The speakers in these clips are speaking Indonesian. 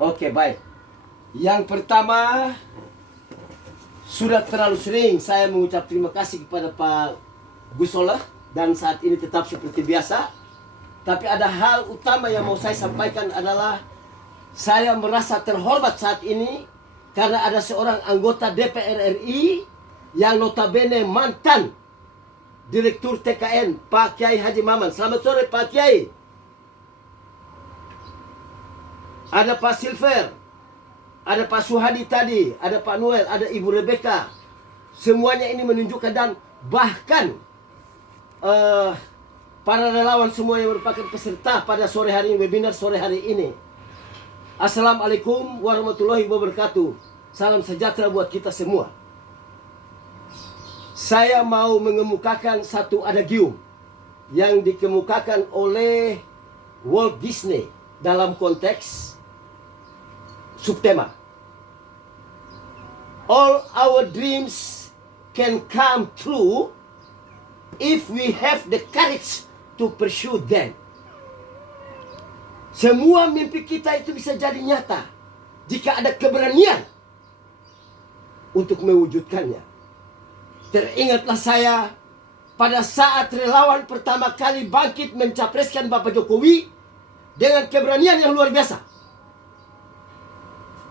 Oke, baik. Yang pertama, sudah terlalu sering saya mengucap terima kasih kepada Pak Gusola dan saat ini tetap seperti biasa. Tapi ada hal utama yang mau saya sampaikan adalah saya merasa terhormat saat ini karena ada seorang anggota DPR RI yang notabene mantan Direktur TKN, Pak Kiai Haji Maman. Selamat sore Pak Kiai. Ada Pak Silver, ada Pak Suhadi tadi, ada Pak Noel, ada Ibu Rebecca. Semuanya ini menunjukkan dan bahkan para relawan semua yang merupakan peserta pada sore hari ini, webinar sore hari ini. Assalamualaikum warahmatullahi wabarakatuh. Salam sejahtera buat kita semua. Saya mau mengemukakan satu adagium yang dikemukakan oleh Walt Disney dalam konteks subtema. All our dreams can come true if we have the courage to pursue them. Semua mimpi kita itu bisa jadi nyata jika ada keberanian untuk mewujudkannya. Teringatlah saya pada saat relawan pertama kali bangkit mencapreskan Bapak Jokowi dengan keberanian yang luar biasa.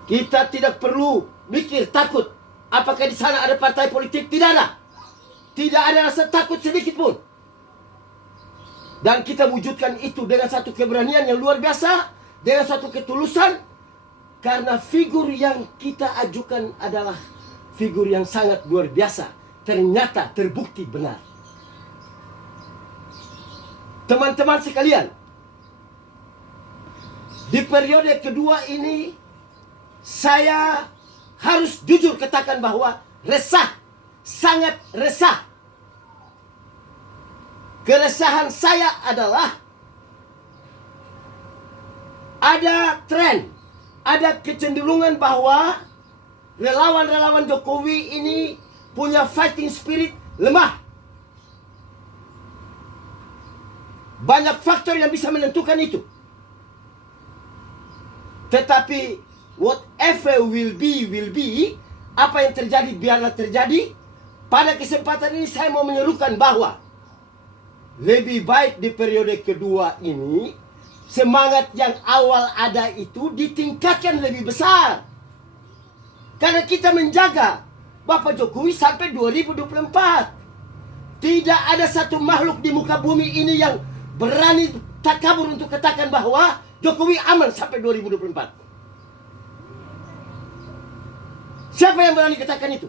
Kita tidak perlu mikir takut apakah di sana ada partai politik. Tidak ada. Tidak ada rasa takut sedikit pun. Dan kita wujudkan itu dengan satu keberanian yang luar biasa, dengan satu ketulusan, karena figur yang kita ajukan adalah figur yang sangat luar biasa. Ternyata terbukti benar. Teman-teman sekalian, di periode kedua ini saya harus jujur katakan bahwa resah, sangat resah. Keresahan saya adalah ada tren, ada kecenderungan bahwa relawan-relawan Jokowi ini punya fighting spirit lemah. Banyak faktor yang bisa menentukan itu. Tetapi whatever will be, apa yang terjadi biarlah terjadi. Pada kesempatan ini saya mau menyerukan bahwa lebih baik di periode kedua ini semangat yang awal ada itu ditingkatkan lebih besar. Karena kita menjaga Bapak Jokowi sampai 2024. Tidak ada satu makhluk di muka bumi ini yang berani takabur untuk katakan bahwa Jokowi aman sampai 2024. Siapa yang berani katakan itu?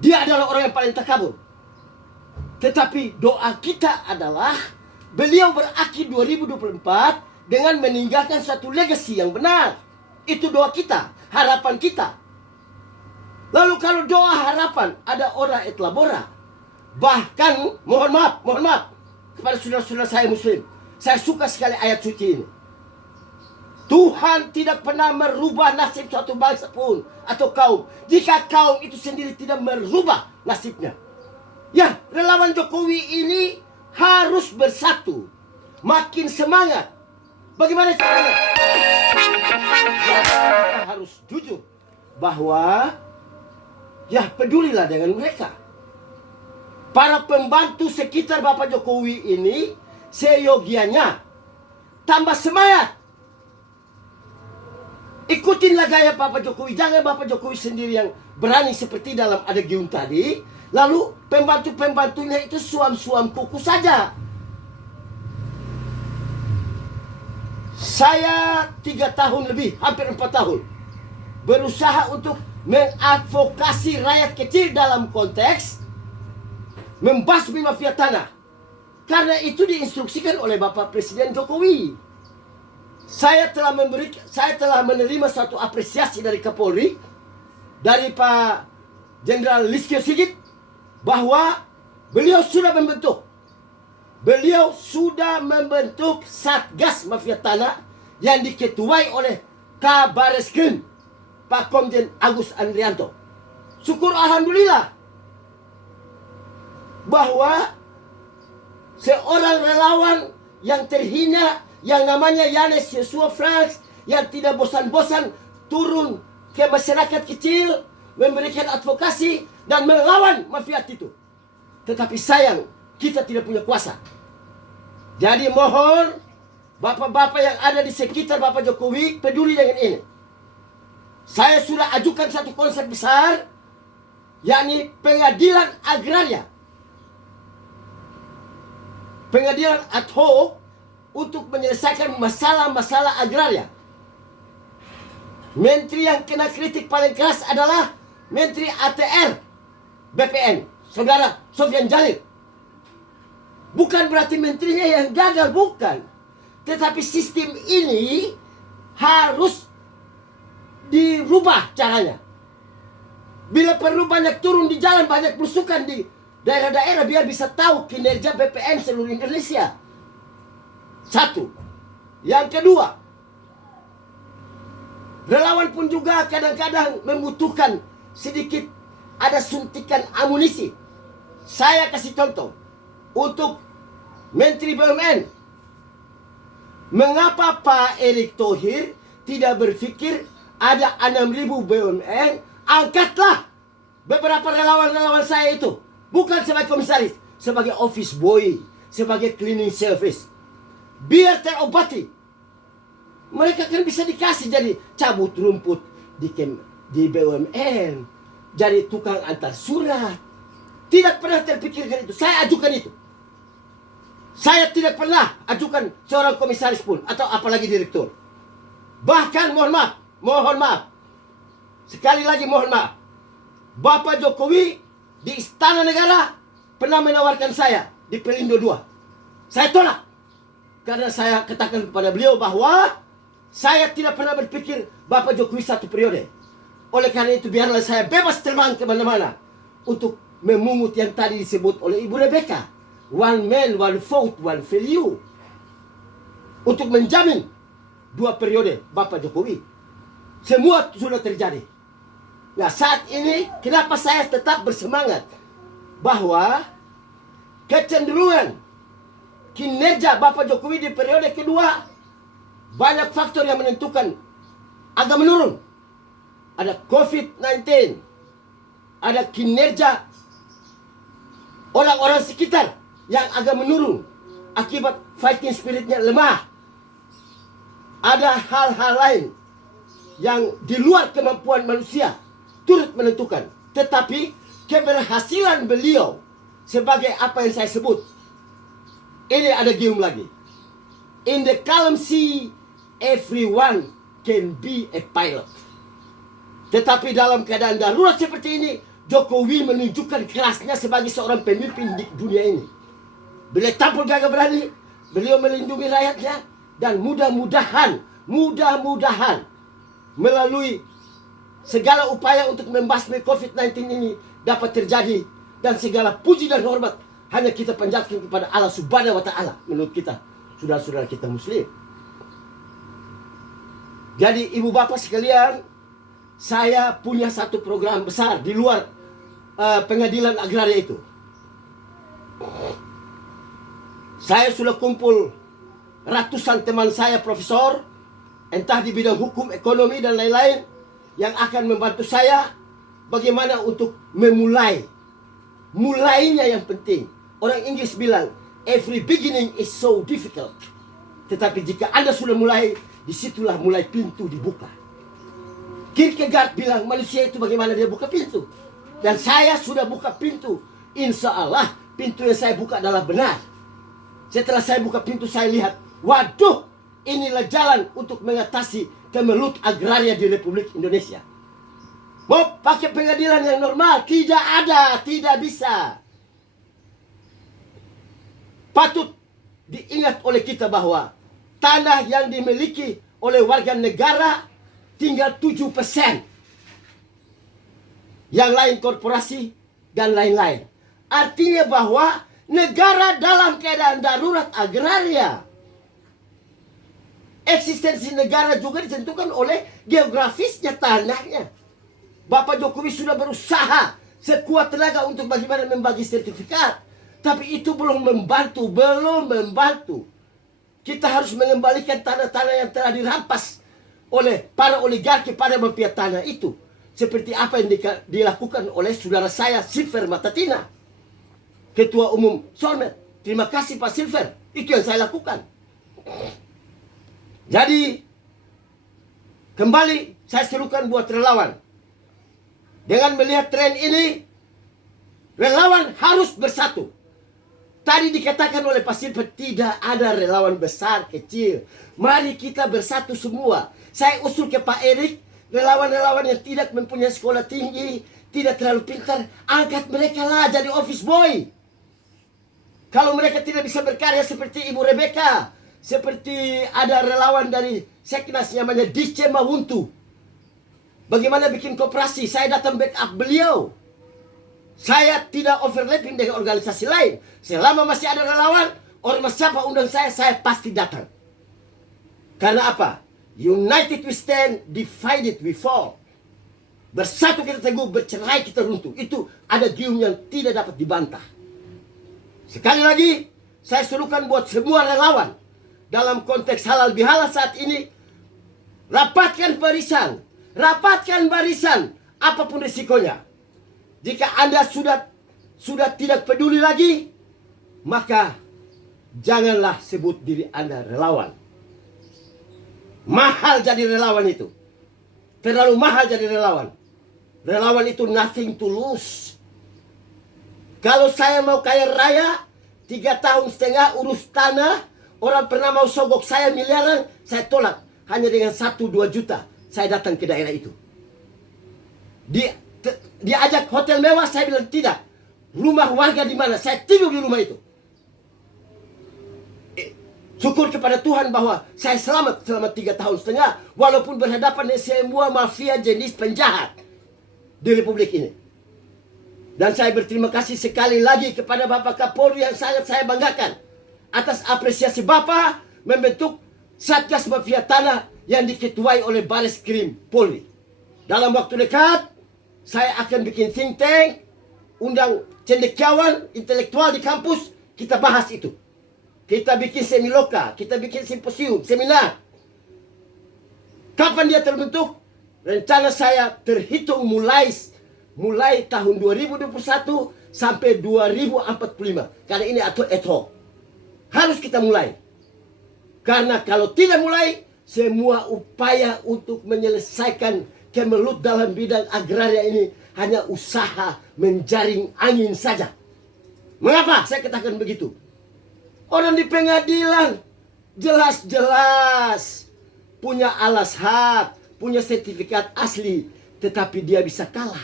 Dia adalah orang yang paling takabur. Tetapi doa kita adalah beliau berakhir 2024 dengan meninggalkan suatu legacy yang benar. Itu doa kita, harapan kita. Lalu kalau doa harapan ada ora et labora. Bahkan mohon maaf kepada saudara-saudara saya muslim. Saya suka sekali ayat suci ini. Tuhan tidak pernah merubah nasib suatu bangsa pun atau kaum jika kaum itu sendiri tidak merubah nasibnya. Ya, relawan Jokowi ini harus bersatu. Makin semangat. Bagaimana caranya? Ya, kita harus jujur bahwa ya, pedulilah dengan mereka. Para pembantu sekitar Bapak Jokowi ini seyogianya tambah semangat. Ikutinlah gaya Bapak Jokowi. Jangan Bapak Jokowi sendiri yang berani seperti dalam adagium tadi. Lalu pembantu-pembantunya itu suam-suam kuku saja. Saya 3 tahun lebih, hampir 4 tahun berusaha untuk mengadvokasi rakyat kecil dalam konteks membasmi mafia tanah. Karena itu diinstruksikan oleh Bapak Presiden Jokowi. Saya telah menerima satu apresiasi dari Kapolri, dari Pak Jenderal Listio Sigit, bahwa beliau sudah membentuk Satgas Mafia Tanah yang diketuai oleh Kabareskrim Pak Komjen Agus Andrianto. Syukur alhamdulillah bahwa seorang relawan yang terhina yang namanya Yanes Yosua Franz yang tidak bosan-bosan turun ke masyarakat kecil, memberikan advokasi dan melawan mafia itu. Tetapi sayang, kita tidak punya kuasa. Jadi mohon bapak-bapak yang ada di sekitar Bapak Jokowi peduli dengan ini. Saya sudah ajukan satu konsep besar, yakni pengadilan agraria. Pengadilan ad hoc untuk menyelesaikan masalah-masalah agraria. Menteri yang kena kritik paling keras adalah Menteri ATR BPN, Saudara Sofyan Jalil. Bukan berarti menterinya yang gagal, bukan. Tetapi sistem ini harus dirubah caranya. Bila perlu banyak turun di jalan, banyak belusukan di daerah-daerah biar bisa tahu kinerja BPN seluruh Indonesia. Satu. Yang kedua, relawan pun juga kadang-kadang membutuhkan sedikit ada suntikan amunisi. Saya kasih contoh untuk Menteri BUMN. Mengapa Pak Erick Thohir tidak berpikir ada 6.000 BUMN, angkatlah beberapa relawan-relawan saya itu. Bukan sebagai komisaris, sebagai office boy, sebagai cleaning service. Biar terobati. Mereka kan bisa dikasih jadi cabut rumput di BUMN, jadi tukang antar surat. Tidak pernah terpikirkan itu. Saya ajukan itu. Saya tidak pernah ajukan seorang komisaris pun atau apalagi direktur. Bahkan mohon maaf. Sekali lagi mohon maaf. Bapak Jokowi di Istana Negara pernah menawarkan saya di Pelindo 2. Saya tolak. Karena saya katakan kepada beliau bahwa saya tidak pernah berpikir Bapak Jokowi satu periode. Oleh karena itu biarlah saya bebas terbang kemana-mana untuk memungut yang tadi disebut oleh Ibu Rebecca. One man, one vote, one value. Untuk menjamin 2 periode Bapak Jokowi. Semua sudah terjadi. Nah saat ini kenapa saya tetap bersemangat bahwa kecenderungan kinerja Bapak Jokowi di periode kedua banyak faktor yang menentukan agak menurun. Ada COVID-19, ada kinerja orang-orang sekitar yang agak menurun akibat fighting spiritnya lemah. Ada hal-hal lain yang di luar kemampuan manusia turut menentukan. Tetapi keberhasilan beliau sebagai apa yang saya sebut, ini ada gium lagi. In the calm sea, everyone can be a pilot. Tetapi dalam keadaan darurat seperti ini, Jokowi menunjukkan kerasnya sebagai seorang pemimpin di dunia ini. Beliau tampil gagah berani, beliau melindungi rakyatnya, dan mudah-mudahan melalui segala upaya untuk membasmi COVID-19 ini dapat terjadi, dan segala puji dan hormat hanya kita panjatkan kepada Allah Subhanahu wa Ta'ala menurut kita, saudara-saudara kita Muslim. Jadi ibu bapak sekalian, saya punya satu program besar di luar pengadilan agraria itu. Saya sudah kumpul ratusan teman saya profesor, entah di bidang hukum, ekonomi, dan lain-lain, yang akan membantu saya bagaimana untuk memulai. Mulainya yang penting. Orang Inggris bilang, every beginning is so difficult. Tetapi jika Anda sudah mulai, disitulah mulai pintu dibuka. Kierkegaard bilang, manusia itu bagaimana dia buka pintu. Dan saya sudah buka pintu. Insya Allah, pintu yang saya buka adalah benar. Setelah saya buka pintu, saya lihat, waduh, inilah jalan untuk mengatasi kemelut agraria di Republik Indonesia. Mau pakai pengadilan yang normal? Tidak ada, tidak bisa. Patut diingat oleh kita bahwa tanah yang dimiliki oleh warga negara tinggal 7%. Yang lain korporasi dan lain-lain. Artinya bahwa negara dalam keadaan darurat agraria. Eksistensi negara juga ditentukan oleh geografisnya tanahnya. Bapak Jokowi sudah berusaha sekuat tenaga untuk bagaimana membagi sertifikat. Tapi itu belum membantu. Kita harus mengembalikan tanah-tanah yang telah dirampas oleh para oligarki pada mafia tanah itu. Seperti apa yang dilakukan oleh saudara saya Silver Matatina, Ketua Umum Solmed. Terima kasih Pak Silver, itu yang saya lakukan. Jadi kembali saya serukan buat relawan. Dengan melihat tren ini, relawan harus bersatu. Tadi dikatakan oleh Pak Silver, tidak ada relawan besar, kecil. Mari kita bersatu semua. Saya usul ke Pak Erik, relawan-relawan yang tidak mempunyai sekolah tinggi, tidak terlalu pintar, angkat mereka lah jadi office boy. Kalau mereka tidak bisa berkarya seperti Ibu Rebecca, seperti ada relawan dari Seknas namanya Dice Mawuntu. Bagaimana bikin koperasi, saya datang backup beliau. Saya tidak overlapping dengan organisasi lain. Selama masih ada relawan, ormas siapa undang saya pasti datang. Karena apa? United we stand, divided we fall. Bersatu kita teguh, bercerai kita runtuh. Itu ada gium yang tidak dapat dibantah. Sekali lagi, saya serukan buat semua relawan. Dalam konteks halal bihalal saat ini, rapatkan barisan. Rapatkan barisan, apapun risikonya. Jika Anda sudah tidak peduli lagi, maka janganlah sebut diri Anda relawan. Mahal jadi relawan itu. Terlalu mahal jadi relawan. Relawan itu nothing to lose. Kalau saya mau kaya raya, 3,5 tahun urus tanah, orang pernah mau sogok saya miliaran, saya tolak. Hanya dengan 1-2 juta, saya datang ke daerah itu. Diajak hotel mewah, saya bilang tidak. Rumah warga di mana? Saya tidur di rumah itu. Syukur kepada Tuhan bahwa saya selamat selama 3,5 tahun, walaupun berhadapan dengan semua mafia jenis penjahat di Republik ini. Dan saya berterima kasih sekali lagi kepada Bapak Kapolri yang sangat saya banggakan atas apresiasi Bapak membentuk Satgas Mafia Tanah yang diketuai oleh Bareskrim Polri. Dalam waktu dekat, saya akan bikin think tank, undang cendekiawan, intelektual di kampus, kita bahas itu. Kita bikin semiloka, kita bikin simposium, seminar. Kapan dia terbentuk? Rencana saya terhitung mulai tahun 2021 sampai 2045. Karena ini atau eto. Harus kita mulai. Karena kalau tidak mulai, semua upaya untuk menyelesaikan kemelut dalam bidang agraria ini hanya usaha menjaring angin saja. Mengapa saya katakan begitu? Orang di pengadilan jelas-jelas punya alas hak, punya sertifikat asli, tetapi dia bisa kalah.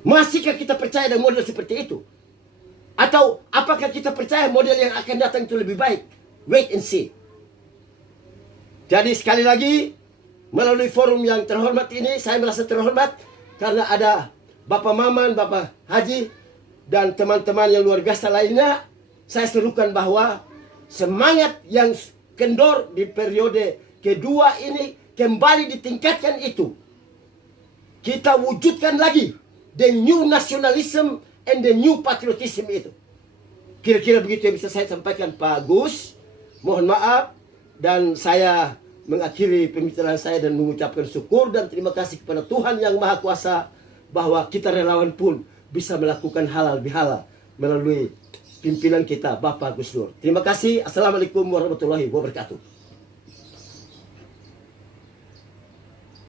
Masihkah kita percaya dengan model seperti itu? Atau apakah kita percaya model yang akan datang itu lebih baik? Wait and see. Jadi sekali lagi, melalui forum yang terhormat ini, saya merasa terhormat karena ada Bapak Maman, Bapak Haji, dan teman-teman yang luar biasa lainnya. Saya serukan bahwa semangat yang kendor di periode kedua ini kembali ditingkatkan itu. Kita wujudkan lagi the new nationalism and the new patriotism itu. Kira-kira begitu yang bisa saya sampaikan Pak Gus. Mohon maaf dan saya mengakhiri pembicaraan saya dan mengucapkan syukur dan terima kasih kepada Tuhan yang Maha Kuasa bahwa kita relawan pun bisa melakukan halal bihalal melalui pimpinan kita Bapak Gus Dur. Terima kasih. Assalamualaikum warahmatullahi wabarakatuh.